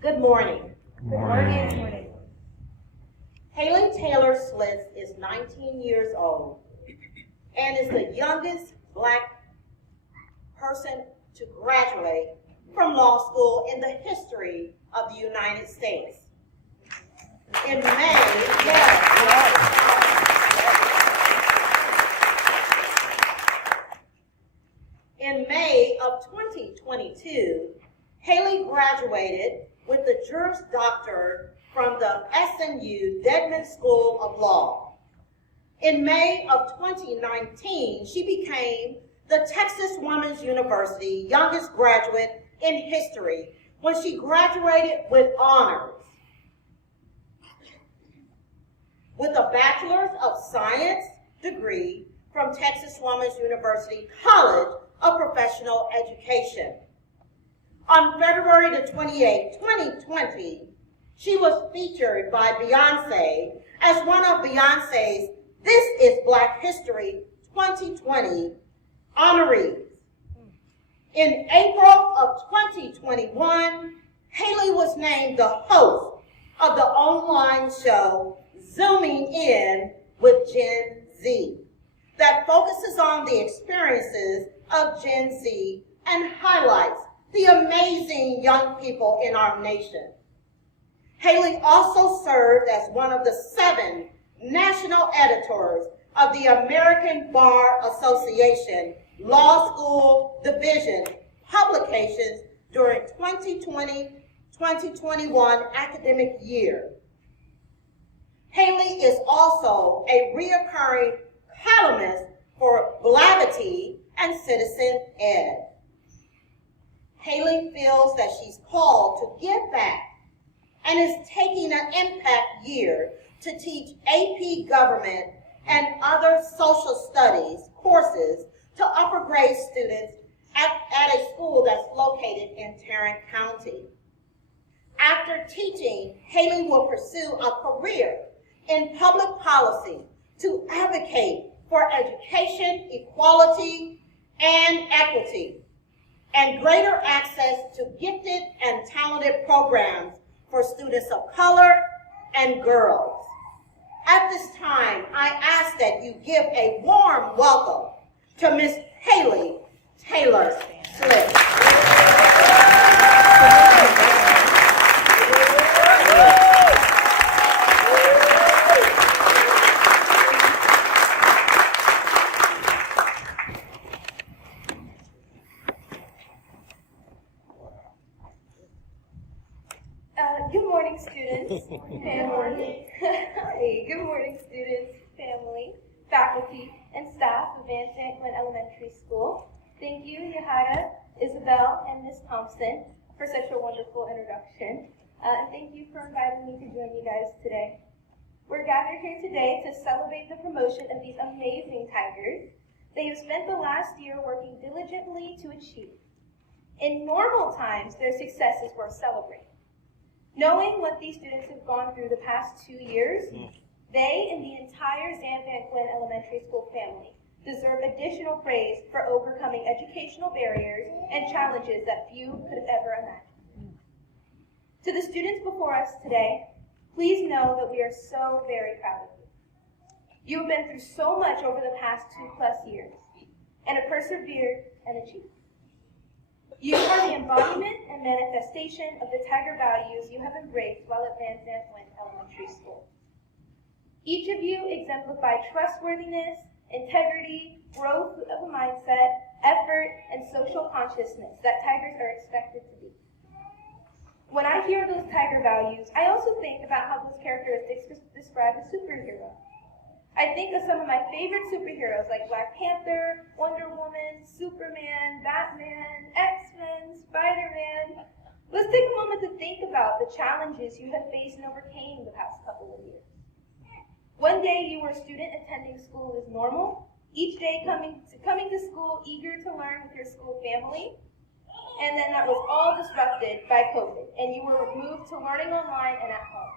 Good morning. Good morning. Good morning. Haley Taylor Schlitz is 19 years old and is the youngest Black person to graduate from law school in the history of the United States. In May of 2022, Haley graduated with a Juris Doctor from the SMU Dedman School of Law. In May of 2019, she became the Texas Women's University youngest graduate in history when she graduated with honors, with a Bachelor's of Science degree from Texas Women's University College of Professional Education. On February the 28th, 2020, she was featured by Beyonce as one of Beyonce's This is Black History 2020 honorees. In April of 2021, Haley was named the host of the online show Zooming In with Gen Z that focuses on the experiences of Gen Z and highlights the amazing young people in our nation. Haley also served as one of the 7 national editors of the American Bar Association Law School Division publications during 2020-2021 academic year. Haley is also a reoccurring columnist for Blavity and Citizen Ed. Haley feels that she's called to give back and is taking an impact year to teach AP Government and other social studies courses to upper grade students at a school that's located in Tarrant County. After teaching, Haley will pursue a career in public policy to advocate for education, equality, and equity, and greater access to gifted and talented programs for students of color and girls. At this time, I ask that you give a warm welcome to Miss Haley Taylor Schlitz. Good morning, students, family. Hi, good morning, students, family, faculty, and staff of Zandt-Guinn Elementary School. Thank you, Yahara, Isabel, and Ms. Thompson for such a wonderful introduction. And thank you for inviting me to join you guys today. We're gathered here today to celebrate the promotion of these amazing Tigers they have spent the last year working diligently to achieve. In normal times, their success is worth celebrating. Knowing what these students have gone through the past 2 years, they and the entire Zandt-Guinn Elementary School family deserve additional praise for overcoming educational barriers and challenges that few could ever imagine. To the students before us today, please know that we are so very proud of you. You have been through so much over the past 2+ years and have persevered and achieved. You are the embodiment and manifestation of the Tiger values you have embraced while at Zandt-Guinn Elementary School. Each of you exemplify trustworthiness, integrity, growth of a mindset, effort, and social consciousness that Tigers are expected to be. When I hear those Tiger values, I also think about how those characteristics describe a superhero. I think of some of my favorite superheroes like Black Panther, Wonder Woman, Superman, Batman, X-Men, Spider-Man. Let's take a moment to think about the challenges you have faced and overcame the past couple of years. One day you were a student attending school as normal, each day coming to school eager to learn with your school family, and then that was all disrupted by COVID, and you were moved to learning online and at home.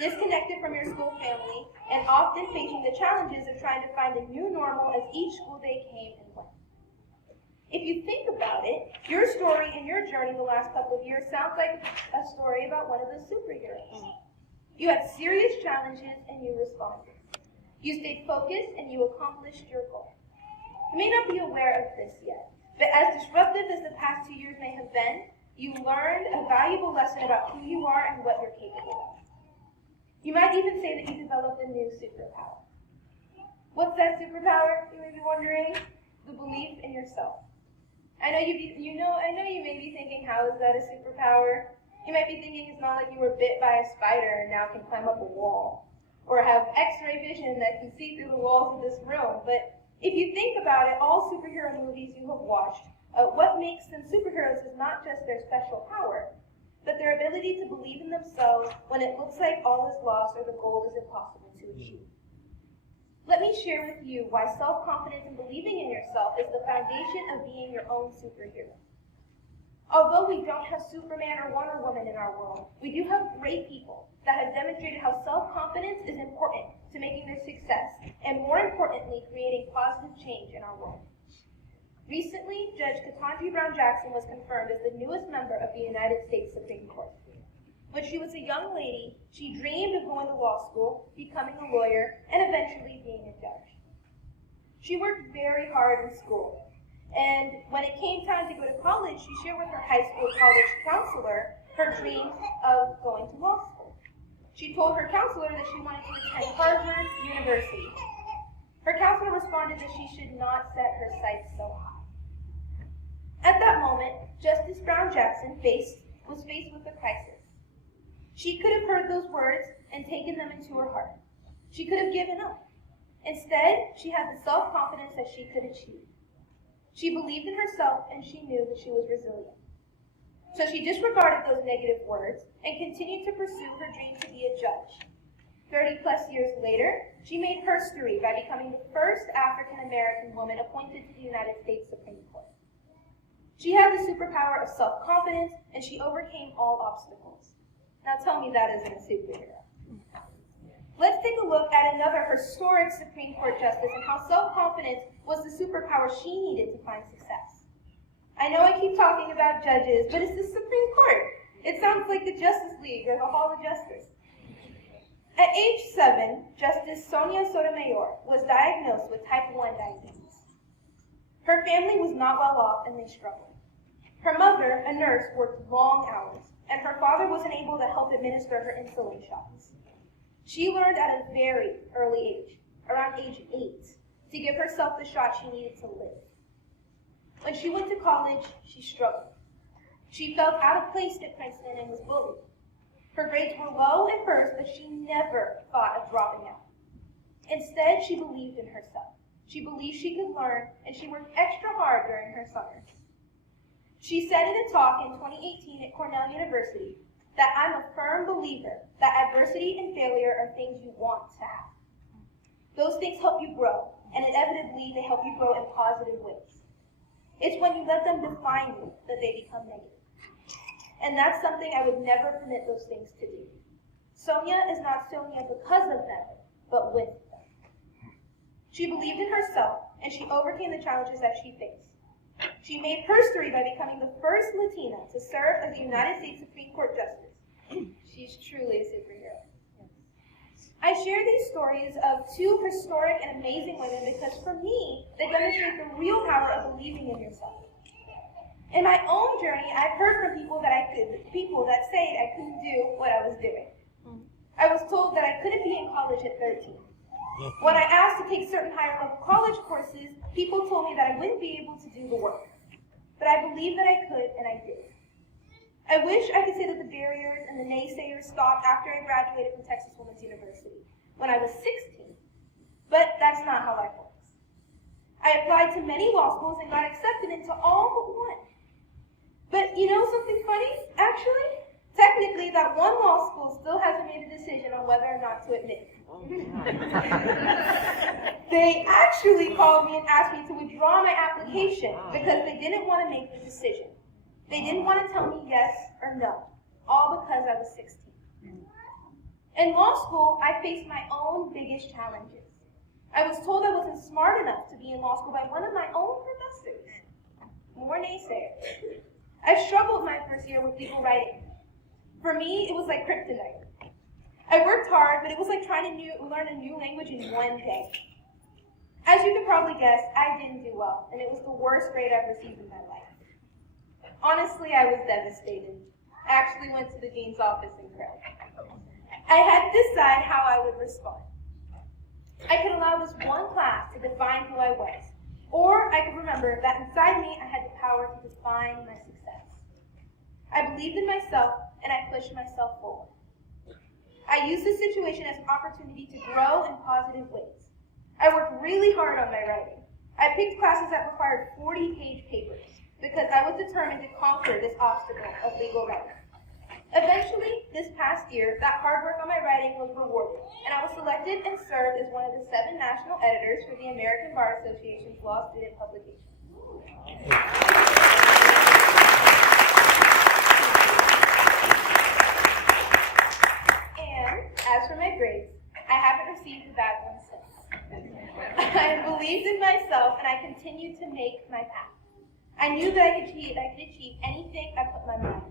Disconnected from your school family, and often facing the challenges of trying to find a new normal as each school day came and went. If you think about it, your story and your journey the last couple of years sounds like a story about one of the superheroes. You had serious challenges and you responded. You stayed focused and you accomplished your goal. You may not be aware of this yet, but as disruptive as the past 2 years may have been, you learned a valuable lesson about who you are and what you're capable of. You might even say that you developed a new superpower. What's that superpower, you may be wondering? The belief in yourself. I know you may be thinking, how is that a superpower? You might be thinking it's not like you were bit by a spider and now can climb up a wall, or have X-ray vision that can see through the walls of this room. But if you think about it, all superhero movies you have watched, what makes them superheroes is not just their special power, but their ability to believe in themselves when it looks like all is lost or the goal is impossible to achieve. Let me share with you why self-confidence and believing in yourself is the foundation of being your own superhero. Although we don't have Superman or Wonder Woman in our world, we do have great people that have demonstrated how self-confidence is important to making their success, and more importantly, creating positive change in our world. Recently, Judge Ketanji Brown Jackson was confirmed as the newest member of the United States Supreme Court. When she was a young lady, she dreamed of going to law school, becoming a lawyer, and eventually being a judge. She worked very hard in school, and when it came time to go to college, she shared with her high school college counselor her dreams of going to law school. She told her counselor that she wanted to attend Harvard University. Her counselor responded that she should not set her sights so high. At that moment, Justice Brown Jackson was faced with a crisis. She could have heard those words and taken them into her heart. She could have given up. Instead, she had the self-confidence that she could achieve. She believed in herself and she knew that she was resilient. So she disregarded those negative words and continued to pursue her dream to be a judge. 30 plus years later, she made history by becoming the first African-American woman appointed to the United States Supreme Court. She had the superpower of self-confidence and she overcame all obstacles. Now tell me that isn't a superhero. Let's take a look at another historic Supreme Court justice and how self-confidence was the superpower she needed to find success. I know I keep talking about judges, but it's the Supreme Court. It sounds like the Justice League or the Hall of Justice. At age 7, Justice Sonia Sotomayor was diagnosed with type 1 diabetes. Her family was not well off and they struggled. Her mother, a nurse, worked long hours, and her father wasn't able to help administer her insulin shots. She learned at a very early age, around age 8, to give herself the shot she needed to live. When she went to college, she struggled. She felt out of place at Princeton and was bullied. Her grades were low at first, but she never thought of dropping out. Instead, she believed in herself. She believed she could learn, and she worked extra hard during her summers. She said in a talk in 2018 at Cornell University that I'm a firm believer that adversity and failure are things you want to have. Those things help you grow, and inevitably they help you grow in positive ways. It's when you let them define you that they become negative. And that's something I would never permit those things to do. Sonia is not Sonia because of them, but with them. She believed in herself, and she overcame the challenges that she faced. She made history by becoming the first Latina to serve as a United States Supreme Court Justice. She's truly a superhero. I share these stories of two historic and amazing women because for me, they demonstrate the real power of believing in yourself. In my own journey, I've heard from people that say I couldn't do what I was doing. I was told that I couldn't be in college at 13. When I asked to take certain higher level college courses, people told me that I wouldn't be able to do the work. But I believed that I could, and I did. I wish I could say that the barriers and the naysayers stopped after I graduated from Texas Women's University when I was 16. But that's not how life works. I applied to many law schools and got accepted into all but one. But you know something funny, actually? Technically, that one law school still hasn't made a decision on whether or not to admit me. They actually called me and asked me to withdraw my application because they didn't want to make the decision. They didn't want to tell me yes or no, all because I was 16. In law school, I faced my own biggest challenges. I was told I wasn't smart enough to be in law school by one of my own professors. more naysayers. I struggled my first year with legal writing. For me, it was like kryptonite. I worked hard, but it was like trying to learn a new language in one day. As you can probably guess, I didn't do well, and it was the worst grade I've received in my life. Honestly, I was devastated. I actually went to the dean's office and cried. I had to decide how I would respond. I could allow this one class to define who I was, or I could remember that inside me I had the power to define my success. I believed in myself, and I pushed myself forward. I used this situation as an opportunity to grow in positive ways. I worked really hard on my writing. I picked classes that required 40-page papers because I was determined to conquer this obstacle of legal writing. Eventually, this past year, that hard work on my writing was rewarded, and I was selected and served as one of the 7 national editors for the American Bar Association's law student publication. And as for my grades, I haven't received a bad one since. I believed in myself, and I continued to make my path. I knew that I could achieve anything I put my mind to.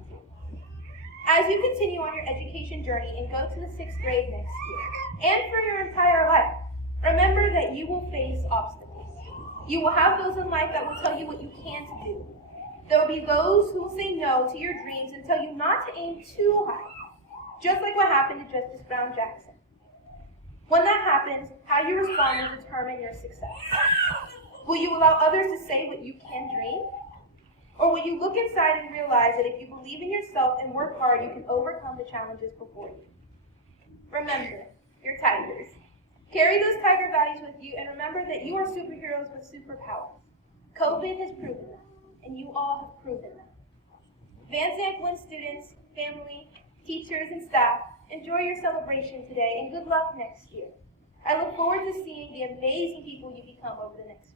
As you continue on your education journey and go to the 6th grade next year, and for your entire life, remember that you will face obstacles. You will have those in life that will tell you what you can't do. There will be those who will say no to your dreams and tell you not to aim too high, just like what happened to Justice Brown Jackson. When that happens, how you respond will determine your success. Will you allow others to say what you can dream? Or will you look inside and realize that if you believe in yourself and work hard, you can overcome the challenges before you? Remember, you're tigers. Carry those tiger values with you, and remember that you are superheroes with superpowers. COVID has proven that, and you all have proven that. Zandt-Guinn students, family, teachers, and staff, enjoy your celebration today, and good luck next year. I look forward to seeing the amazing people you become over the next